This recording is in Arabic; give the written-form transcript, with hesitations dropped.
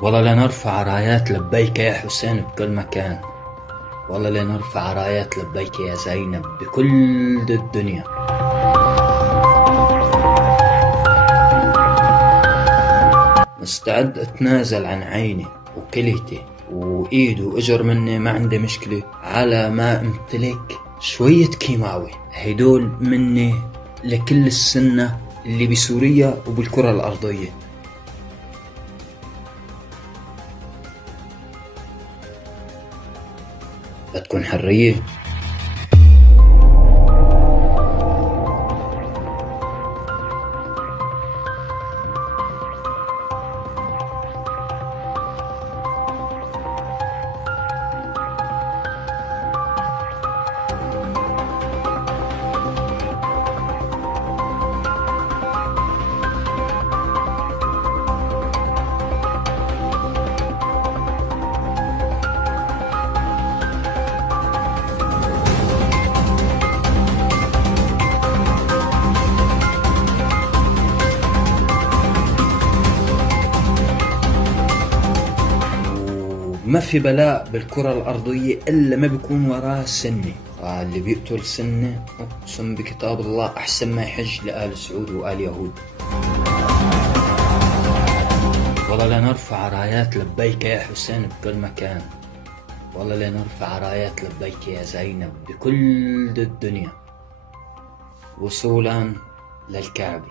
والله لنرفع رايات لبيك يا حسين بكل مكان. والله لنرفع رايات لبيك يا زينب بكل الدنيا. مستعد اتنازل عن عيني وكليتي وايد واجر مني، ما عندي مشكلة على ما امتلك شوية كيماوي هيدول مني لكل السنة اللي بسوريا وبالكرة الأرضية. بتكون حرية. وما في بلاء بالكرة الأرضية إلا ما بيكون وراه سنة. اللي بيقتل سنة أقسم بكتاب الله أحسن ما يحج لآل سعود وآل يهود. والله لنرفع رايات لبيك يا حسين بكل مكان. والله لنرفع رايات لبيك يا زينب بكل الدنيا وصولا للكعبة.